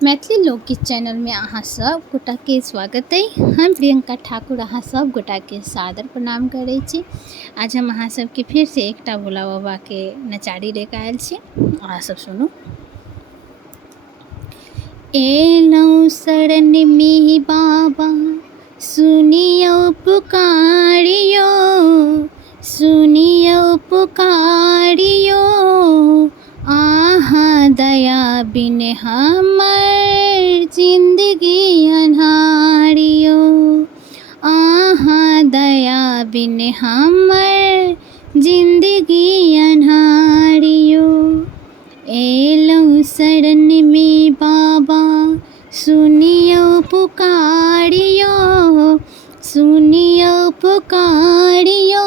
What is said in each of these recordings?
मैथिली लोकगीत चैनल में अहाँ सब गोटाके स्वागत है। हम प्रियंका ठाकुर अहाँ सब गोटाके सादर प्रणाम करै छी। आज हम अहाँ सबके फिर से एकटा भोला बाबा के नचारी लेके आयल छी। अहाँ सब सुनू। एलौं शरण में बाबा सुनियो पुकारियो, सुनियो पुकारियो, आहाँ दया बिन हमर जिंदगी अन्हारियो, आहाँ दया बिन हमर जिंदगी अन्हारियो। एलौं शरण में बाबा सुनियो पुकारियो, सुनियो पुकारियो,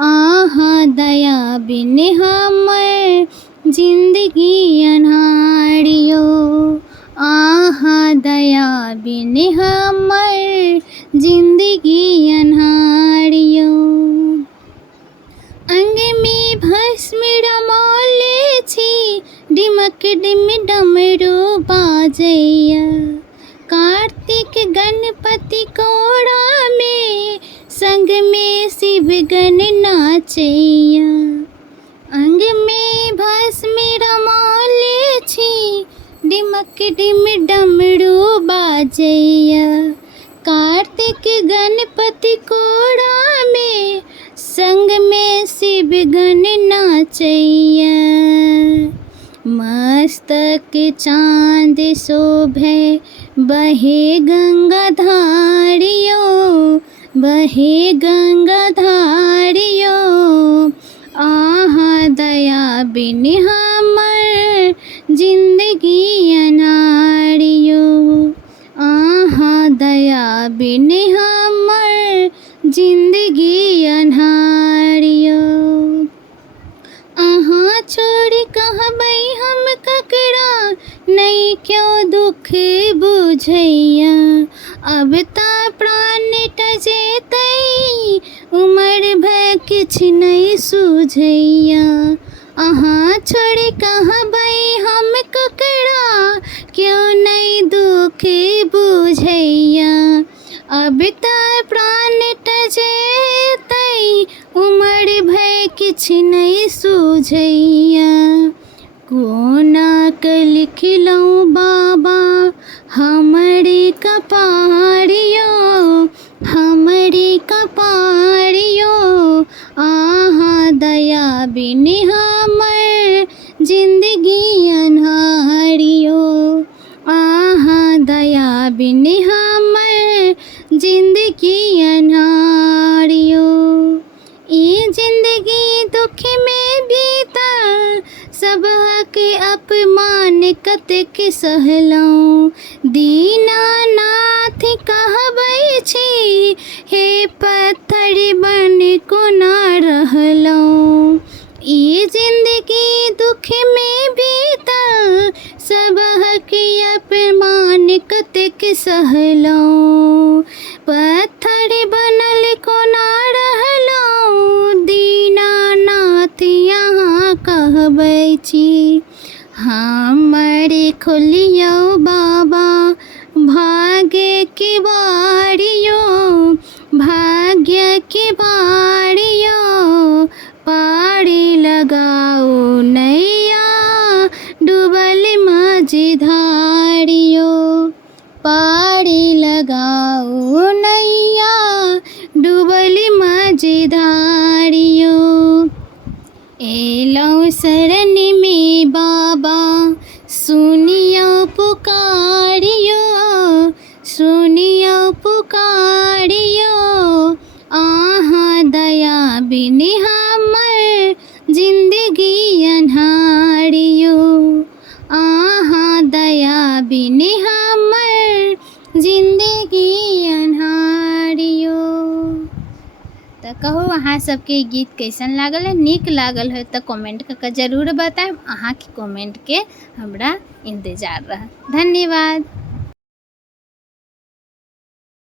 आहाँ दया बिन हमर जिंदगी अन्हारियो, आहाँ दया बिन हमर जिंदगी अन्हारियो। अंग में भस्म रमौले छी, डिमक डिम डमरू बाजैया, कार्तिक गणपति कोरा में संग में शिव गण नाचैया। अंग में भस्म रमौले छी, डिमक डिम डमरू बाजैया, कार्तिक गणपति कोरा में संग में शिव गण नाचैया। मस्तक चांद शोभे बहे गंगा धारियो, बहे गंगा धारियो, आहाँ दया बिन हमर जिंदगी अन्हारियो, आहाँ दया बिन हमर जिंदगी अन्हारियो। आहाँ छोड़ कहबै हम ककरा, नहीं क्यों दुख बुझैया, अब ता प्राण टजेतै, उमर भय किछ नहीं सूझैया। आहाँ छोड़ कहबै हम ककरा, क्यों नहीं दुख बुझैया, अब ता प्राण टजेतै, उमर भय किछ नहीं सूझैया। कोना क लिखलौं बाबा हमरे कपारियो, हमरे कपारियो, आहाँ दया बिन हमर जिंदगी अन्हारियो, आहाँ दया बिन हमर जिंदगी अन्हारियो। ई जिंदगी दुख में बीतल, सबहक अपमान कतेक सहलौं, दीनानाथ कहबै छी, हे पत्थर बन कोना रहलौं। ई जिंदगी दुख में बीतल, सबहक अपमान कतेक सहलौं, पत्थर बनल कोना रहलौं, दीनानाथ यहाँ कहबै छी। हमरे खोलियो बाबा भाग्य के बारियो, भाग्य के बारियो, पारी लगाओ नैया डूबल मझधारियो, पारी लगाओ नैया डूबल मझधारियो। एलौं शरण में बाबा सुनियो पुकारियो, सुनियो पुकारियो, आहाँ दया बिन हमर जिंदगी अन्हारियो, आहाँ दया बिन हमर जिंदगी अन्हारियो। तो कहू अहाँ सबके गीत कैसन लागल है, नीक लागल है तो कमेंट करके जरूर बताएब। अहाँ के कमेंट के हमरा इंतजार रह। धन्यवाद।